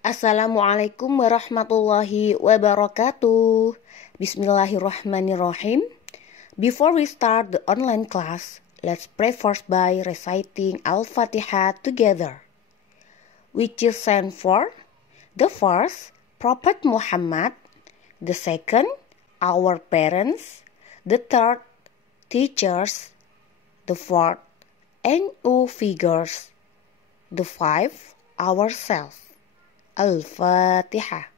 Assalamualaikum warahmatullahi wabarakatuh. Bismillahirrahmanirrahim. Before we start the online class, let's pray first by reciting Al-Fatihah together. Which is stand for the first, Prophet Muhammad; the second, our parents; the third, teachers; the fourth, NU figures; the fifth, ourselves. Al-Fatihah.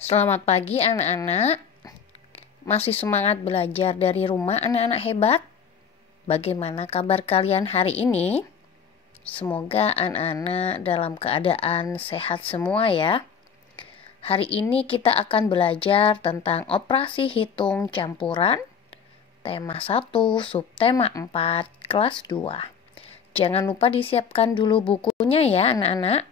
Selamat pagi anak-anak. Masih semangat belajar dari rumah anak-anak hebat? Bagaimana kabar kalian hari ini? Semoga anak-anak dalam keadaan sehat semua ya. Hari ini kita akan belajar tentang operasi hitung campuran, tema 1, subtema 4, kelas 2. Jangan lupa disiapkan dulu bukunya ya anak-anak.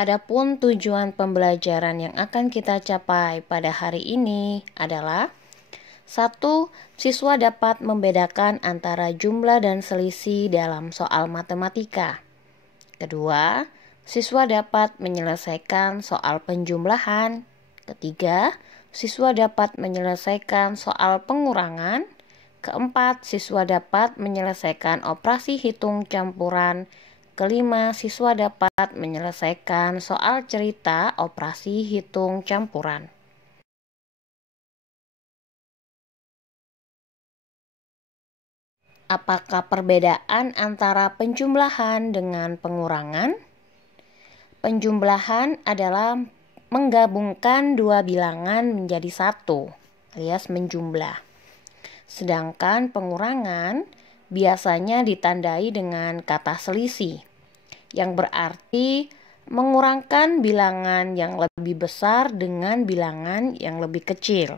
Adapun tujuan pembelajaran yang akan kita capai pada hari ini adalah 1. Siswa dapat membedakan antara jumlah dan selisih dalam soal matematika. 2. Siswa dapat menyelesaikan soal penjumlahan. 3. Siswa dapat menyelesaikan soal pengurangan. 4. Siswa dapat menyelesaikan operasi hitung campuran. 5. Siswa dapat menyelesaikan soal cerita operasi hitung campuran. Apakah perbedaan antara penjumlahan dengan pengurangan? Penjumlahan adalah menggabungkan dua bilangan menjadi satu, alias menjumlah. Sedangkan pengurangan biasanya ditandai dengan kata selisih, yang berarti mengurangkan bilangan yang lebih besar dengan bilangan yang lebih kecil.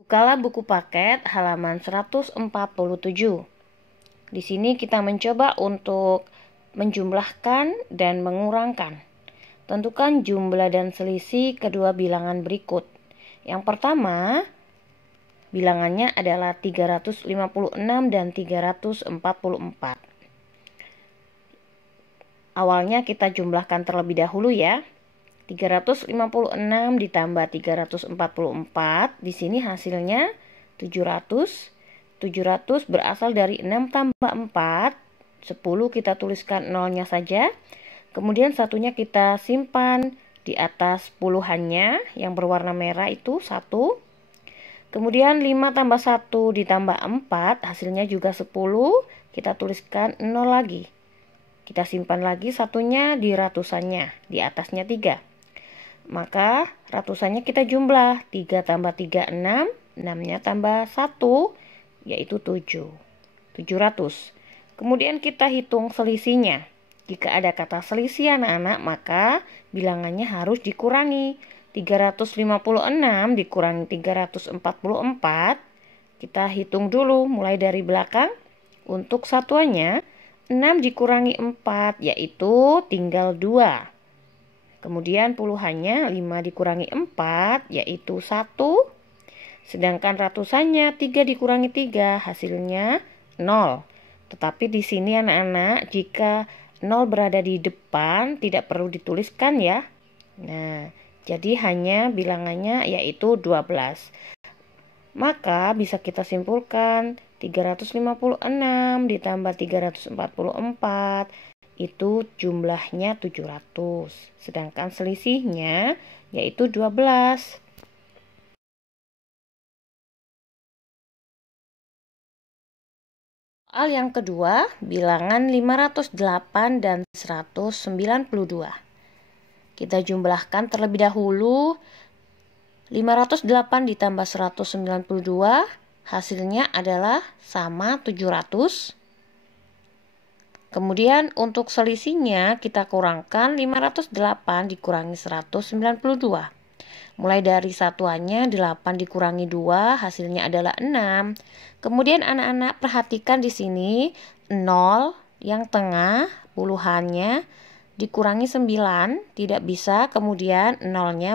Bukalah buku paket halaman 147. Di sini kita mencoba untuk menjumlahkan dan mengurangkan. Tentukan jumlah dan selisih kedua bilangan berikut. Yang pertama, bilangannya adalah 356 dan 344. Awalnya kita jumlahkan terlebih dahulu ya. 356 ditambah 344, di sini hasilnya 700. 700 berasal dari 6 tambah 4, 10 kita tuliskan nolnya saja. Kemudian satunya kita simpan di atas puluhannya yang berwarna merah itu 1. Kemudian 5 tambah 1 ditambah 4 hasilnya juga 10. Kita tuliskan 0 lagi. Kita simpan lagi satunya di ratusannya, di atasnya 3. Maka ratusannya kita jumlah. 3 tambah 3 6, 6-nya tambah 1 yaitu 7. 700. Kemudian kita hitung selisihnya. Jika ada kata selisih anak-anak, maka bilangannya harus dikurangi. 356 dikurangi 344. Kita hitung dulu mulai dari belakang. Untuk satuannya 6 dikurangi 4 yaitu tinggal 2. Kemudian puluhannya 5 dikurangi 4 yaitu 1. Sedangkan ratusannya 3 dikurangi 3 hasilnya 0. Tetapi di sini anak-anak jika 0 berada di depan tidak perlu dituliskan ya. Nah, jadi hanya bilangannya yaitu 12. Maka bisa kita simpulkan 356 ditambah 344 itu jumlahnya 700. Sedangkan selisihnya yaitu 12. Soal yang kedua, bilangan 508 dan 192. Kita jumlahkan terlebih dahulu. 508 ditambah 192 hasilnya adalah sama 700. Kemudian untuk selisihnya kita kurangkan 508 dikurangi 192. Mulai dari satuannya 8 dikurangi 2 hasilnya adalah 6. Kemudian anak-anak perhatikan di sini 0 yang tengah puluhannya dikurangi 9 tidak bisa, kemudian nolnya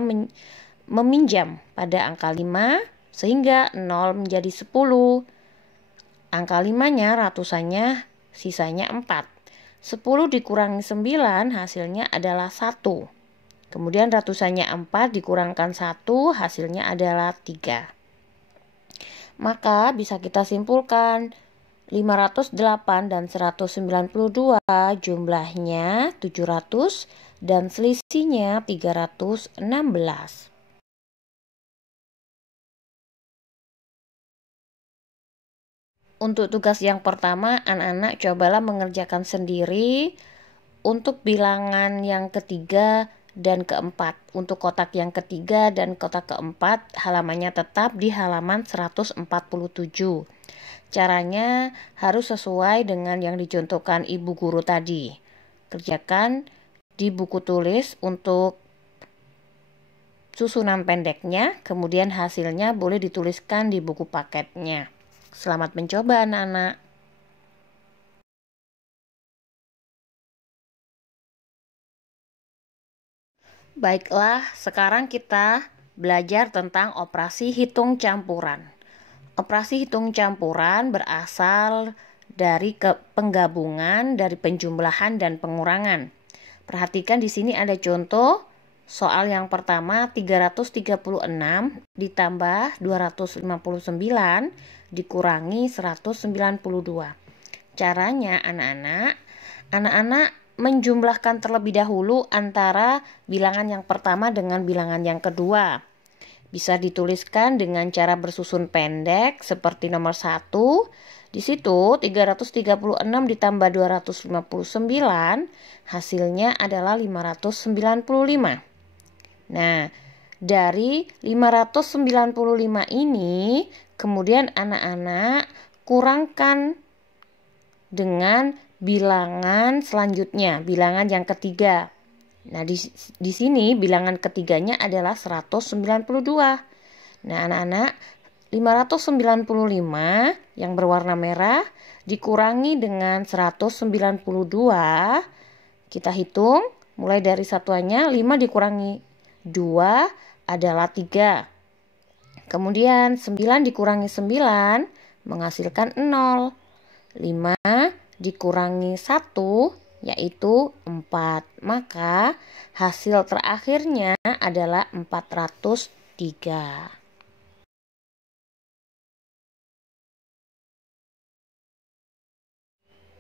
meminjam pada angka 5 sehingga 0 menjadi 10. Angka 5-nya ratusannya sisanya 4. 10 dikurangi 9 hasilnya adalah 1. Kemudian ratusannya 4 dikurangkan 1 hasilnya adalah 3. Maka bisa kita simpulkan 508 dan 192 jumlahnya 700 dan selisihnya 316. Untuk tugas yang pertama, anak-anak cobalah mengerjakan sendiri untuk bilangan yang ketiga dan keempat. Untuk kotak yang ketiga dan kotak keempat, halamannya tetap di halaman 147. Caranya harus sesuai dengan yang dicontohkan ibu guru tadi. Kerjakan di buku tulis untuk susunan pendeknya, kemudian hasilnya boleh dituliskan di buku paketnya. Selamat mencoba anak-anak. Baiklah, sekarang kita belajar tentang operasi hitung campuran. Operasi hitung campuran berasal dari penggabungan dari penjumlahan dan pengurangan. Perhatikan di sini ada contoh soal yang pertama 336 ditambah 259 dikurangi 192. Caranya anak-anak menjumlahkan terlebih dahulu antara bilangan yang pertama dengan bilangan yang kedua. Bisa dituliskan dengan cara bersusun pendek seperti nomor 1. Di situ 336 ditambah 259 hasilnya adalah 595. Nah, dari 595 ini kemudian anak-anak kurangkan dengan bilangan selanjutnya, bilangan yang ketiga. Nah, di sini bilangan ketiganya adalah 192. Nah, anak-anak, 595 yang berwarna merah dikurangi dengan 192. Kita hitung mulai dari satuannya, 5 dikurangi 2 adalah 3. Kemudian 9 dikurangi 9 menghasilkan 0. 5 dikurangi 1 yaitu 4. Maka hasil terakhirnya adalah 403.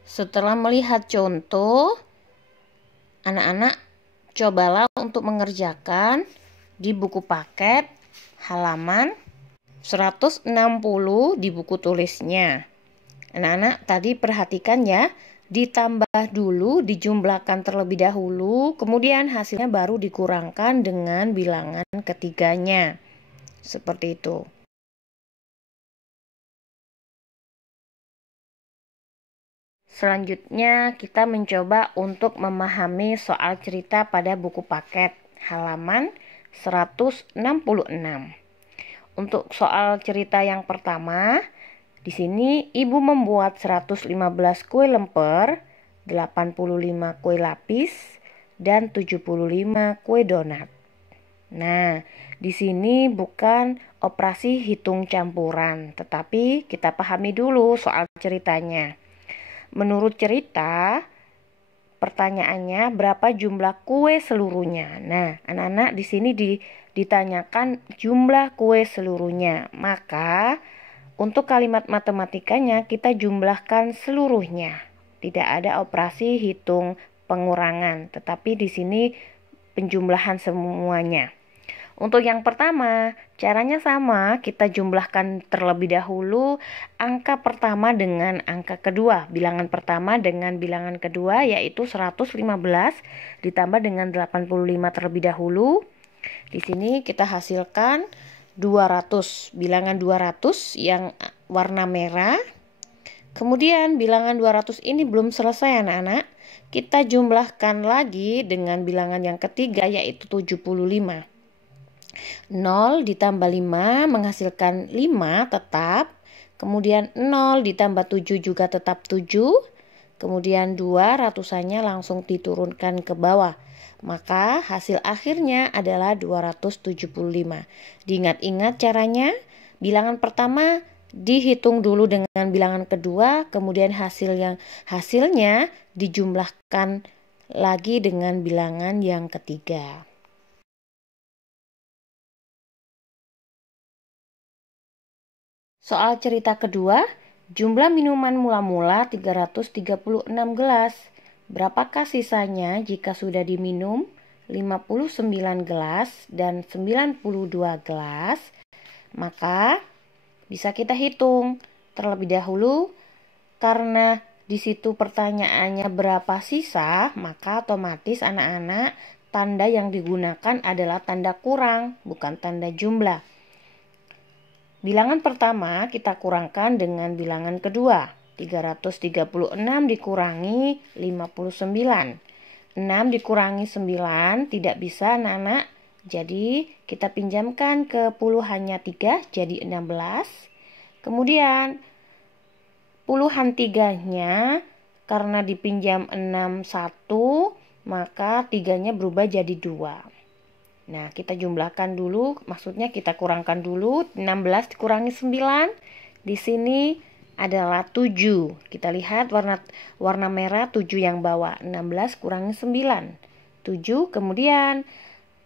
Setelah melihat contoh, anak-anak cobalah untuk mengerjakan di buku paket halaman 160 di buku tulisnya. Anak-anak tadi perhatikan ya, ditambah dulu, dijumlahkan terlebih dahulu, kemudian hasilnya baru dikurangkan dengan bilangan ketiganya. Seperti itu. Selanjutnya kita mencoba untuk memahami soal cerita pada buku paket halaman 166. Untuk soal cerita yang pertama, di sini ibu membuat 115 kue lemper, 85 kue lapis, dan 75 kue donat. Nah, di sini bukan operasi hitung campuran, tetapi kita pahami dulu soal ceritanya. Menurut cerita, pertanyaannya berapa jumlah kue seluruhnya. Nah, anak-anak di sini ditanyakan jumlah kue seluruhnya. Maka untuk kalimat matematikanya kita jumlahkan seluruhnya. Tidak ada operasi hitung pengurangan, tetapi di sini penjumlahan semuanya. Untuk yang pertama, caranya sama, kita jumlahkan terlebih dahulu angka pertama dengan angka kedua. Bilangan pertama dengan bilangan kedua yaitu 115 ditambah dengan 85 terlebih dahulu. Di sini kita hasilkan 200, bilangan 200 yang warna merah. Kemudian bilangan 200 ini belum selesai anak-anak. Kita jumlahkan lagi dengan bilangan yang ketiga yaitu 75. 0 ditambah 5 menghasilkan 5 tetap. Kemudian 0 ditambah 7 juga tetap 7. kemudian 2 ratusannya langsung diturunkan ke bawah. Maka hasil akhirnya adalah 275. Diingat-ingat caranya, bilangan pertama dihitung dulu dengan bilangan kedua, kemudian hasilnya dijumlahkan lagi dengan bilangan yang ketiga. Soal cerita kedua, jumlah minuman mula-mula 336 gelas. Berapakah sisanya jika sudah diminum 59 gelas dan 92 gelas? Maka bisa kita hitung terlebih dahulu. Karena di situ pertanyaannya berapa sisa, maka otomatis anak-anak tanda yang digunakan adalah tanda kurang, bukan tanda jumlah. Bilangan pertama kita kurangkan dengan bilangan kedua. 336 dikurangi 59. 6 dikurangi 9 tidak bisa anak-anak. Jadi kita pinjamkan ke puluhannya 3 jadi 16. Kemudian puluhan 3-nya karena dipinjam 6 1, maka 3-nya berubah jadi 2. Nah, kita jumlahkan dulu, maksudnya kita kurangkan dulu. 16 dikurangi 9, di sini adalah 7. Kita lihat warna merah 7 yang bawah, 16 kurangi 9, 7. Kemudian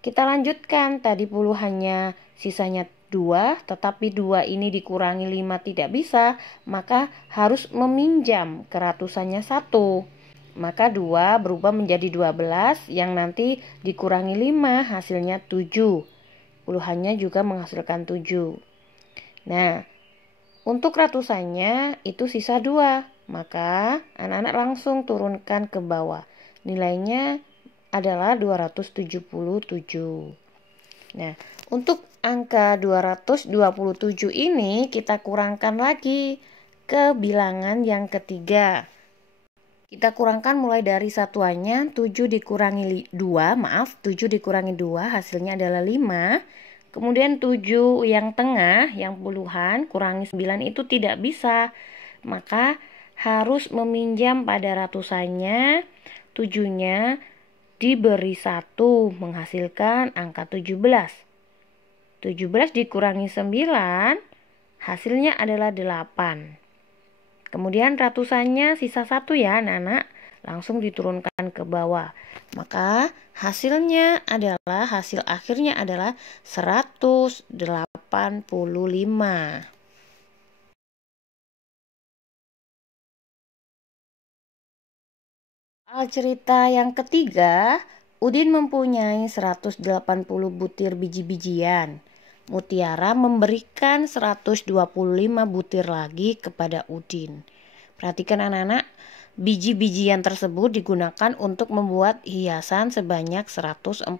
kita lanjutkan, tadi puluhannya sisanya 2, tetapi 2 ini dikurangi 5 tidak bisa, maka harus meminjam ke ratusannya 1. Maka 2 berubah menjadi 12 yang nanti dikurangi 5 hasilnya 7. Puluhannya juga menghasilkan 7. Nah, untuk ratusannya itu sisa 2. Maka anak-anak langsung turunkan ke bawah. Nilainya adalah 277. Nah, untuk angka 227 ini kita kurangkan lagi ke bilangan yang ketiga. Kita kurangkan mulai dari satuannya 7 dikurangi 2, 7 dikurangi 2 hasilnya adalah 5. Kemudian 7 yang tengah, yang puluhan, kurangi 9 itu tidak bisa. Maka harus meminjam pada ratusannya, 7-nya diberi 1 menghasilkan angka 17. 17 dikurangi 9 hasilnya adalah 8. Kemudian ratusannya sisa 1 ya anak-anak, langsung diturunkan ke bawah. Maka hasil akhirnya adalah 185. Soal cerita yang ketiga, Udin mempunyai 180 butir biji-bijian. Mutiara memberikan 125 butir lagi kepada Udin. Perhatikan anak-anak, biji-bijian tersebut digunakan untuk membuat hiasan sebanyak 148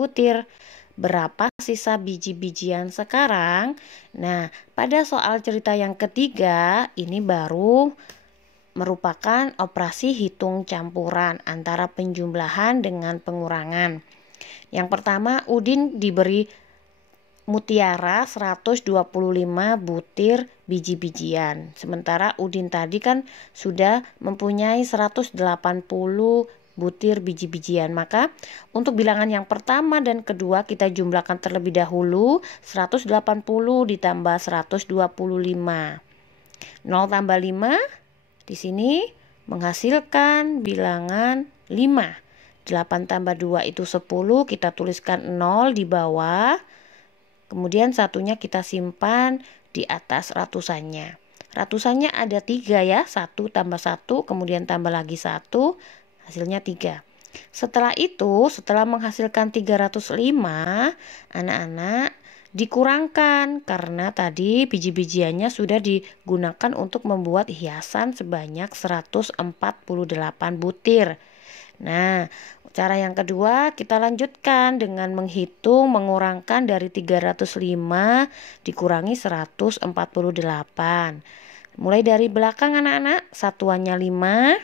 butir. Berapa sisa biji-bijian sekarang? Nah, pada soal cerita yang ketiga, ini baru merupakan operasi hitung campuran antara penjumlahan dengan pengurangan. Yang pertama, Udin diberi mutiara 125 butir biji-bijian. Sementara Udin tadi kan sudah mempunyai 180 butir biji-bijian. Maka untuk bilangan yang pertama dan kedua kita jumlahkan terlebih dahulu. 180 ditambah 125. 0 tambah 5 di sini menghasilkan bilangan 5. 8 tambah 2 itu 10, kita tuliskan 0 di bawah. Kemudian satunya kita simpan di atas ratusannya. Ratusannya ada 3 ya, 1 tambah 1, kemudian tambah lagi 1, hasilnya 3. Setelah itu, setelah menghasilkan 305, anak-anak dikurangkan karena tadi biji-bijiannya sudah digunakan untuk membuat hiasan sebanyak 148 butir. Nah, cara yang kedua kita lanjutkan dengan menghitung mengurangkan dari 305 dikurangi 148. Mulai dari belakang anak-anak, satuannya 5.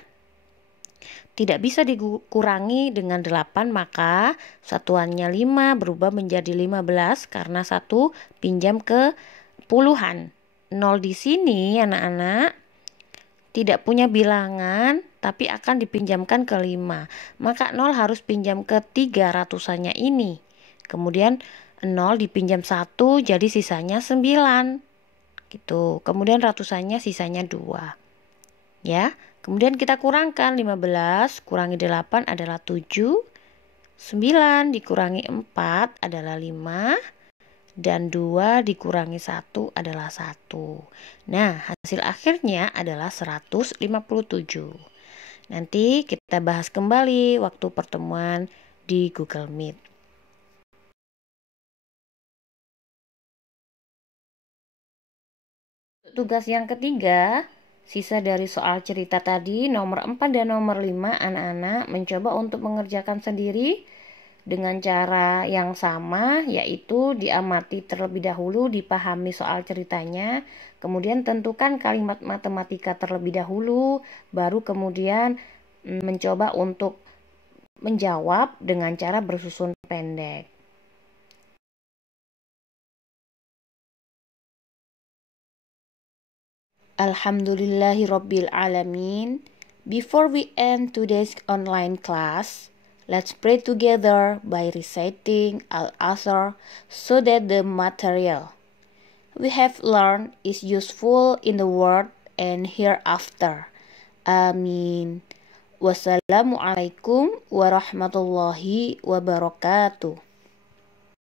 Tidak bisa dikurangi dengan 8, maka satuannya 5 berubah menjadi 15 karena 1 pinjam ke puluhan. 0 di sini anak-anak tidak punya bilangan tapi akan dipinjamkan ke 5. Maka 0 harus pinjam ke 3 ratusannya ini. Kemudian 0 dipinjam 1 jadi sisanya 9. Gitu. Kemudian ratusannya sisanya 2. Ya. Kemudian kita kurangkan 15 kurangi 8 adalah 7. 9 dikurangi 4 adalah 5. Dan 2 dikurangi 1 adalah 1. Nah, hasil akhirnya adalah 157. Nanti kita bahas kembali waktu pertemuan di Google Meet. Tugas yang ketiga, sisa dari soal cerita tadi, nomor 4 dan nomor 5, anak-anak mencoba untuk mengerjakan sendiri dengan cara yang sama, yaitu diamati terlebih dahulu, dipahami soal ceritanya, kemudian tentukan kalimat matematika terlebih dahulu, baru kemudian mencoba untuk menjawab dengan cara bersusun pendek. Alhamdulillahirabbil alamin. Before we end today's online class, let's pray together by reciting Al-Asr so that the material we have learned is useful in the world and hereafter. Amin. Wassalamualaikum warahmatullahi wabarakatuh.